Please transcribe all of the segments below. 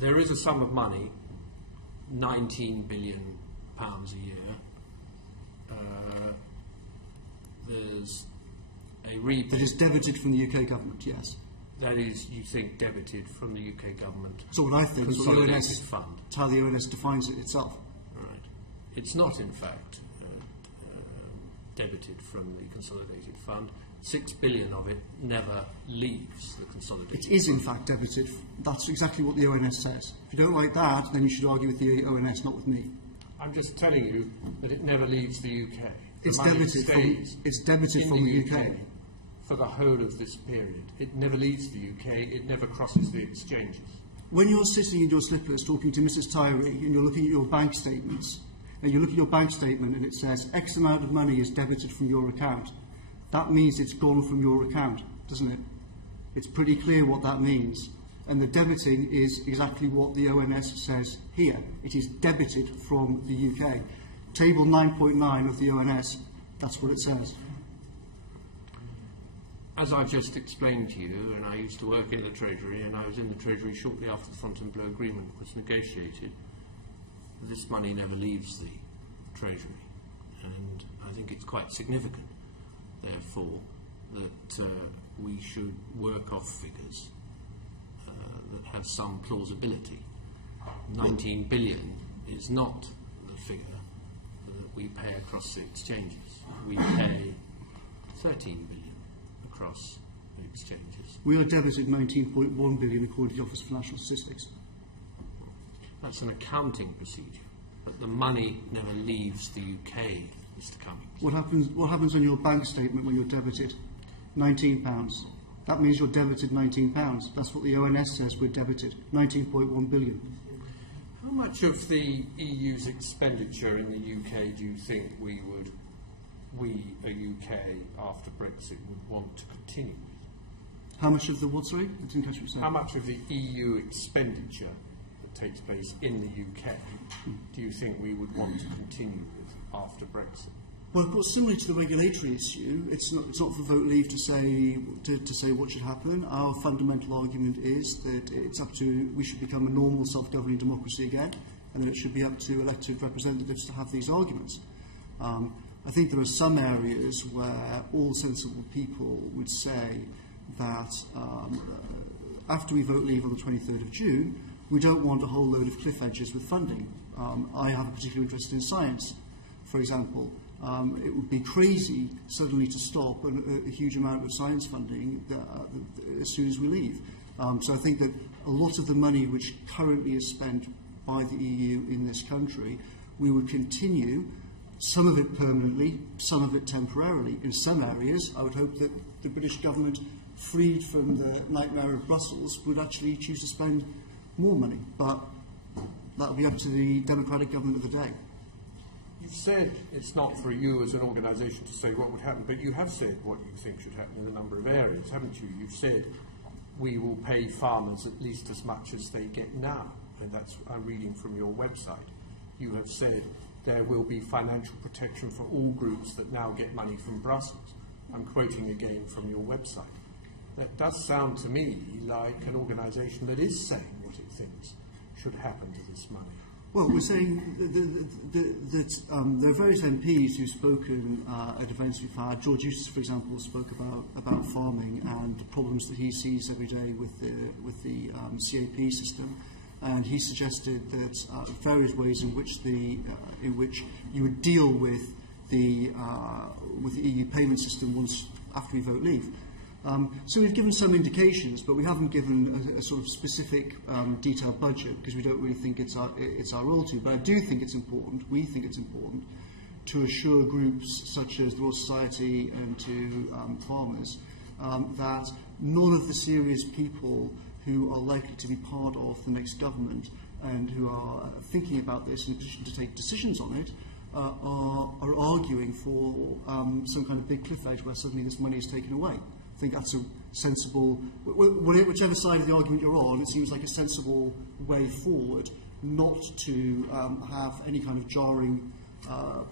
there is a sum of money, £19 billion a year. There's a rebate. That is debited from the UK government, yes. That is, you think, debited from the UK government. So what I think is the ONS fund. It's how the ONS defines it itself. Right. It's not, in fact, debited from the consolidated fund. 6 billion of it never leaves the consolidated It is, in fact, debited. That's exactly what the ONS says. If you don't like that, then you should argue with the ONS, not with me. I'm just telling you that it never leaves the UK. It's debited from the UK. For the whole of this period. It never leaves the UK, it never crosses the exchanges. When you're sitting in your slippers talking to Mrs. Tyrie and you're looking at your bank statements, and you look at your bank statement and it says X amount of money is debited from your account, that means it's gone from your account, doesn't it? It's pretty clear what that means. And the debiting is exactly what the ONS says here. It is debited from the UK. Table 9.9 of the ONS, that's what it says. As I just explained to you, and I used to work in the Treasury, and I was in the Treasury shortly after the Fontainebleau Agreement was negotiated, this money never leaves the Treasury. And I think it's quite significant, therefore, that we should work off figures that have some plausibility. 19 billion is not the figure that we pay across the exchanges. We pay 13 billion across the exchanges. We are debited 19.1 billion according to the Office of Financial Statistics. That's an accounting procedure, but the money never leaves the UK, Mr. Cummings. What happens on your bank statement when you're debited? £19. That means you're debited £19. That's what the ONS says we're debited, 19.1 billion. How much of the EU's expenditure in the UK do you think we, a UK, after Brexit, would want to continue with? How much of the what, sorry? I didn't catch what you said. How much of the EU expenditure that takes place in the UK do you think we would want to continue with after Brexit? Well, of course, similarly to the regulatory issue, it's not for vote leave to say what should happen. Our fundamental argument is that it's up to, we should become a normal self-governing democracy again, and that it should be up to elected representatives to have these arguments. I think there are some areas where all sensible people would say that after we vote leave on the 23rd of June, we don't want a whole load of cliff edges with funding. I have a particular interest in science, for example. It would be crazy suddenly to stop a huge amount of science funding as soon as we leave. So I think that a lot of the money which currently is spent by the EU in this country, we would continue, some of it permanently, some of it temporarily. In some areas, I would hope that the British government, freed from the nightmare of Brussels, would actually choose to spend more money. But that will be up to the democratic government of the day. You've said it's not for you as an organisation to say what would happen, but you have said what you think should happen in a number of areas, haven't you? You've said we will pay farmers at least as much as they get now, and that's, I'm reading from your website. You have said there will be financial protection for all groups that now get money from Brussels. I'm quoting again from your website. That does sound to me like an organisation that is saying what it thinks should happen to this money. Well, we're saying that there are various MPs who've spoken at events we've had. George Eustace, for example, spoke about farming and the problems that he sees every day with the CAP system, and he suggested that various ways in which you would deal with the EU payment system once after we vote leave. So we've given some indications, but we haven't given a sort of specific detailed budget because we don't really think it's our role to. But I do think it's important, we think it's important, to assure groups such as the Royal Society and to farmers that none of the serious people who are likely to be part of the next government and who are thinking about this in a position to take decisions on it are arguing for some kind of big cliff edge where suddenly this money is taken away. I think that's a sensible, whichever side of the argument you're on, it seems like a sensible way forward not to have any kind of jarring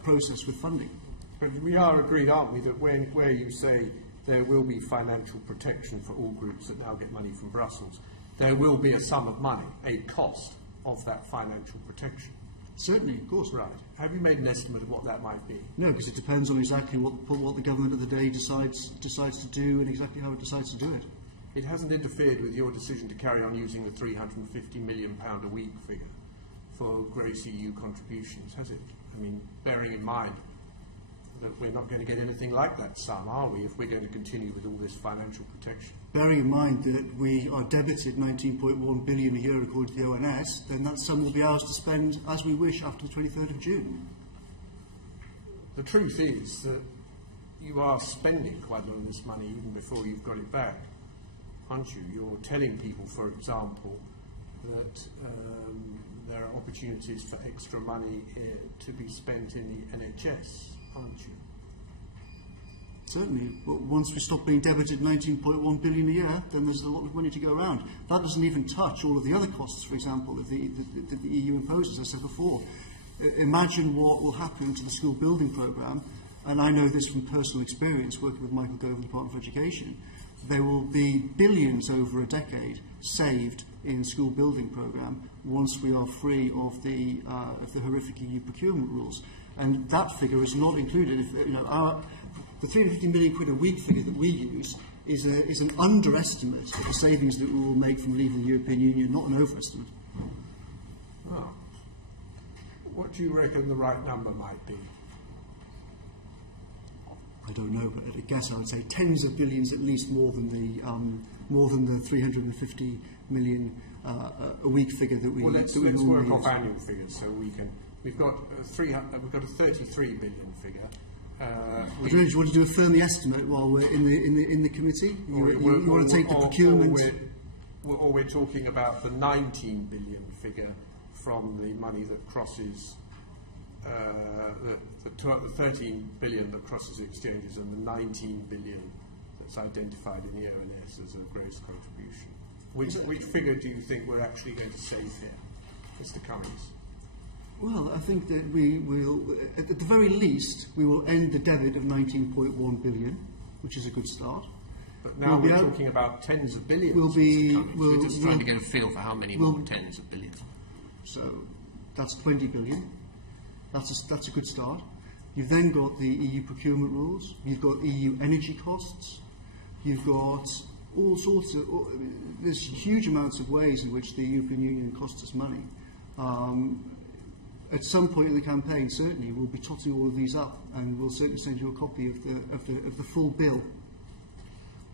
process with funding. But we are agreed, aren't we, that where you say there will be financial protection for all groups that now get money from Brussels, there will be a sum of money, a cost of that financial protection. Certainly, of course. Right. Have you made an estimate of what that might be? No, because it depends on exactly what the government of the day decides to do and exactly how it decides to do it. It hasn't interfered with your decision to carry on using the £350 million a week figure for gross EU contributions, has it? I mean, bearing in mind that we're not going to get anything like that sum, are we, if we're going to continue with all this financial protection? Bearing in mind that we are debited 19.1 billion a year according to the ONS, then that sum will be ours to spend as we wish after the 23rd of June. The truth is that you are spending quite a lot of this money even before you've got it back, aren't you? You're telling people, for example, that there are opportunities for extra money to be spent in the NHS, aren't you? Certainly, but once we stop being debited 19.1 billion a year, then there's a lot of money to go around. That doesn't even touch all of the other costs, for example, that the EU imposes, as I said before. Imagine what will happen to the school building programme, and I know this from personal experience working with Michael Gove in the Department of Education. There will be billions over a decade saved in the school building programme once we are free of the horrific EU procurement rules. And that figure is not included. The 350 million quid a week figure that we use is an underestimate of the savings that we will make from leaving the European Union, not an overestimate. Well, what do you reckon the right number might be? I don't know, but at a guess I would say tens of billions, at least more than the 350 million a week figure that we. Well, let's work off annual figures, so we can. We've got a 33 billion figure. Do you want to do a firm estimate while we're in the committee? You want to take the procurement? Or we're talking about the 19 billion figure from the money that crosses the 13 billion that crosses the exchanges and the 19 billion that's identified in the ONS as a gross contribution. Which figure do you think we're actually going to save here, Mr. Cummings? Well, I think that we will, at the very least, we will end the debit of 19.1 billion, which is a good start. But now we're talking about tens of billions. We're just trying to get a feel for how many more tens of billions. So that's 20 billion. That's a good start. You've then got the EU procurement rules. You've got EU energy costs. You've got all sorts of. There's huge amounts of ways in which the European Union costs us money. At some point in the campaign, certainly, we'll be totting all of these up, and we'll certainly send you a copy of the full bill.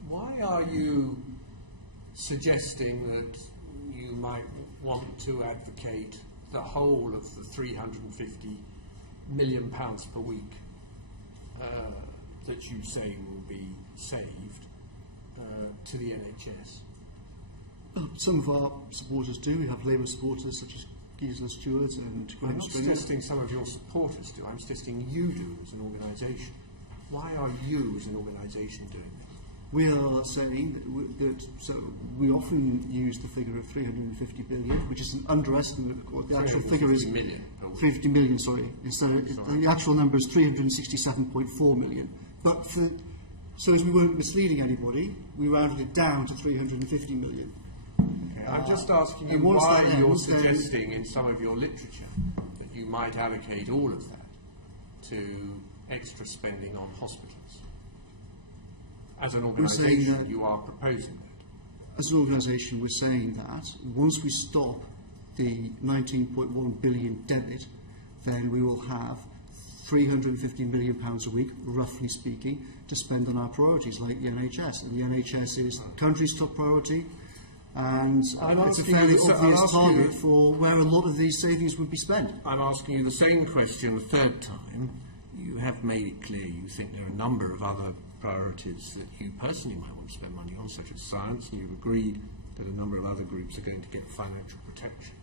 Why are you suggesting that you might want to advocate the whole of the £350 million per week that you say will be saved to the NHS? Some of our supporters do. We have Labour supporters such as Gisela Stewart and Graham Springer. I'm not suggesting some of your supporters do. I'm suggesting you do as an organisation. Why are you as an organisation doing this? We are saying that we often use the figure of 350 billion, which is an underestimate. Of course, the actual figure is 350 million. Sorry, the actual number is 367.4 million. But so as we weren't misleading anybody, we rounded it down to 350 million. Okay, I'm just asking you why you're suggesting in some of your literature that you might allocate all of that to extra spending on hospitals. As an organisation, you are proposing that. As an organisation, we're saying that once we stop the 19.1 billion debit, then we will have £350 million a week, roughly speaking, to spend on our priorities like the NHS. And the NHS is the country's top priority, and it's a fairly obvious target for where a lot of these savings would be spent. I'm asking you the same question a third time. You have made it clear you think there are a number of other priorities that you personally might want to spend money on, such as science, and you've agreed that a number of other groups are going to get financial protection.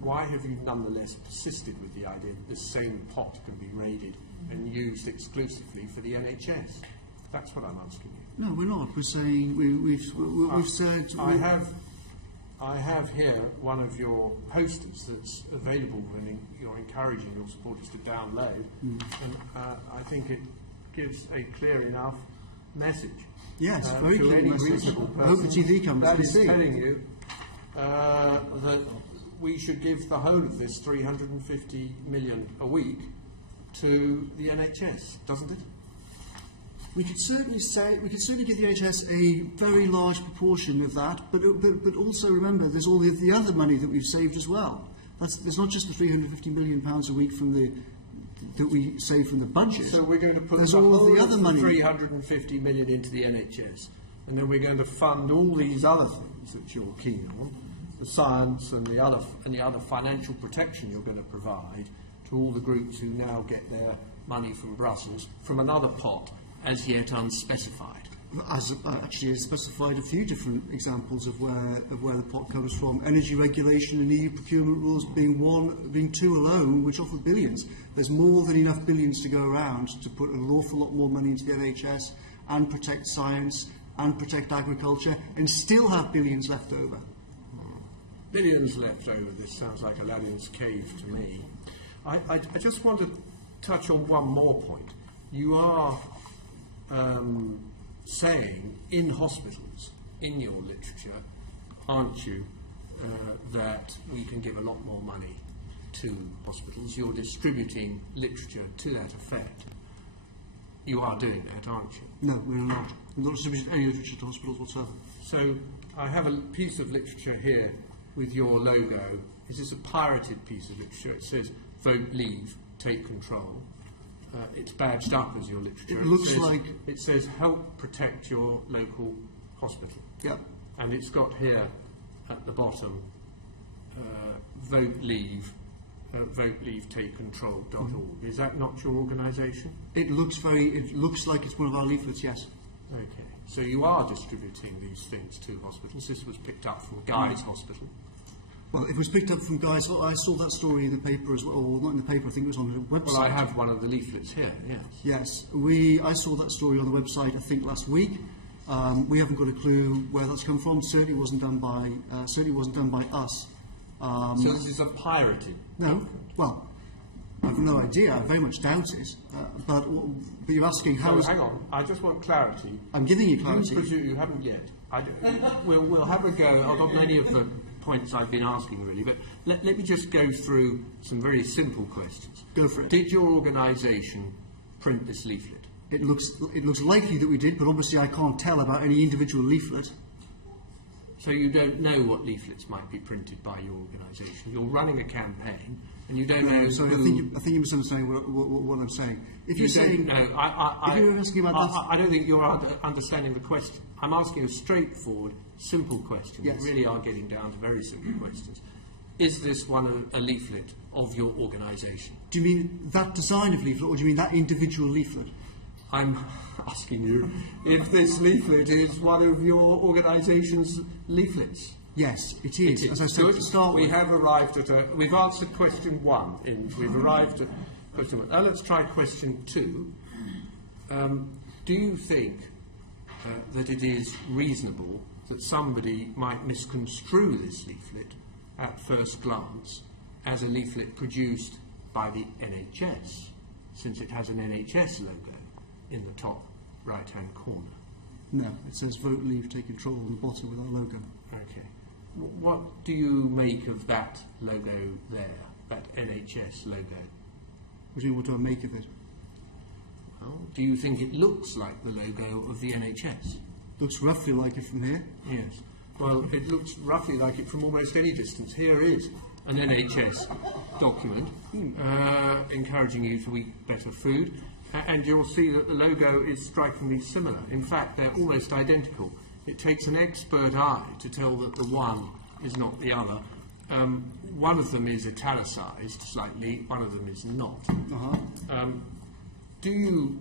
Why have you nonetheless persisted with the idea that this same pot can be raided and used exclusively for the NHS? That's what I'm asking you. No, we're not. We're saying we've said. I have here one of your posters that's available and you're encouraging your supporters to download, and I think it gives a clear enough message. Yes, very clear message. I hope the TV cameras can see. Telling you that we should give the whole of this 350 million a week to the NHS, doesn't it? We could certainly give the NHS a very large proportion of that, but also remember there's all the other money that we've saved as well. There's not just the 350 million pounds a week that we save from the budget. So we're going to put there's the all whole of the other money. 350 million into the NHS, and then we're going to fund all these other things that you're keen on, the science and the other financial protection you're going to provide to all the groups who now get their money from Brussels from another pot, as yet unspecified. Actually, it's specified a few different examples of where the pot comes from. Energy regulation and EU procurement rules being two alone, which offer billions. There's more than enough billions to go around to put an awful lot more money into the NHS and protect science and protect agriculture and still have billions left over. Billions left over. This sounds like Aladdin's cave to me. I just want to touch on one more point. You are saying in hospitals, in your literature, aren't you, that we can give a lot more money to hospitals. You're distributing literature to that effect. You are doing that, aren't you? No, we're not. We're not distributing any literature to hospitals whatsoever. So I have a piece of literature here with your logo. Is this a pirated piece of literature? It says, vote, leave, take control. It's badged up as your literature. It says help protect your local hospital. Yeah. And it's got here at the bottom, vote, leave, take control.org. Is that not your organisation? It looks like it's one of our leaflets, yes. Okay. So you are distributing these things to hospitals. This was picked up from Guy's Hospital. Well, it was picked up from Guy's. Well, I saw that story in the paper as well. Or not in the paper, I think it was on the website. Well, I have one of the leaflets here, yes. Yes. I saw that story on the website, I think, last week. We haven't got a clue where that's come from. Certainly wasn't done by us. So this is a pirated? No. Well, I have no idea. I very much doubt it. But you're asking how... hang on. I just want clarity. I'm giving you clarity. You haven't yet. We'll have a go. I've got many of the points I've been asking, really. But let me just go through some very simple questions. Go for it. Did your organisation print this leaflet? It looks likely that we did, but obviously I can't tell about any individual leaflet. So you don't know what leaflets might be printed by your organisation. You're running a campaign, and you don't know. Sorry, I think you're misunderstanding what I'm saying. If you're saying, no, if you're asking about that, I don't think you're understanding the question. I'm asking a straightforward, simple question. Yes. We really are getting down to very simple questions. Is this a leaflet of your organisation? Do you mean that design of leaflet, or do you mean that individual leaflet? I'm asking you if this leaflet is one of your organisation's leaflets. Yes, it is. As I said to start with. We have arrived at we've answered question one. We've arrived at question one. Now let's try question two. Do you think that it is reasonable that somebody might misconstrue this leaflet at first glance as a leaflet produced by the NHS, since it has an NHS logo in the top right-hand corner? No, it says vote, leave, take control on the bottom with our logo. Okay. What do you make of that logo there, that NHS logo? What do you want to make of it? Well, do you think it looks like the logo of the NHS? Looks roughly like it from here. Yes. Well, it looks roughly like it from almost any distance. Here is an NHS document encouraging you to eat better food. And you'll see that the logo is strikingly similar. In fact, they're almost identical. It takes an expert eye to tell that the one is not the other. One of them is italicised slightly, one of them is not. Do you,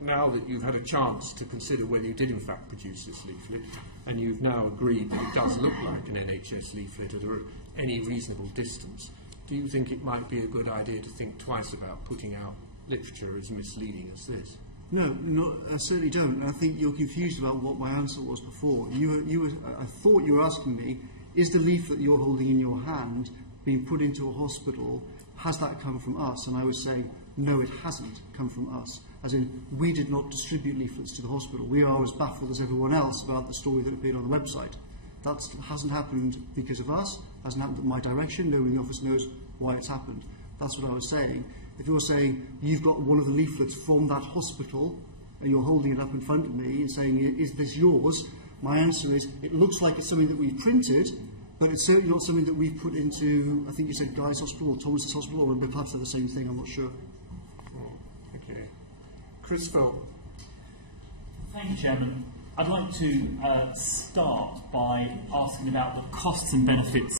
now that you've had a chance to consider whether you did in fact produce this leaflet, and you've now agreed that it does look like an NHS leaflet at any reasonable distance, do you think it might be a good idea to think twice about putting out literature as misleading as this? No, I certainly don't. I think you're confused about what my answer was before. I thought you were asking me, is the leaflet you're holding in your hand being put into a hospital, has that come from us? And I was saying, no, it hasn't come from us. As in, we did not distribute leaflets to the hospital. We are as baffled as everyone else about the story that appeared on the website. That hasn't happened because of us, hasn't happened in my direction, nobody in the office knows why it's happened. That's what I was saying. If you're saying you've got one of the leaflets from that hospital and you're holding it up in front of me and saying, is this yours? My answer is, it looks like it's something that we've printed, but it's certainly not something that we've put into, I think you said Guy's Hospital or Thomas's Hospital, or perhaps they're the same thing, I'm not sure. Okay. Chris Phil. Thank you, Chairman. I'd like to start by asking about the costs and benefits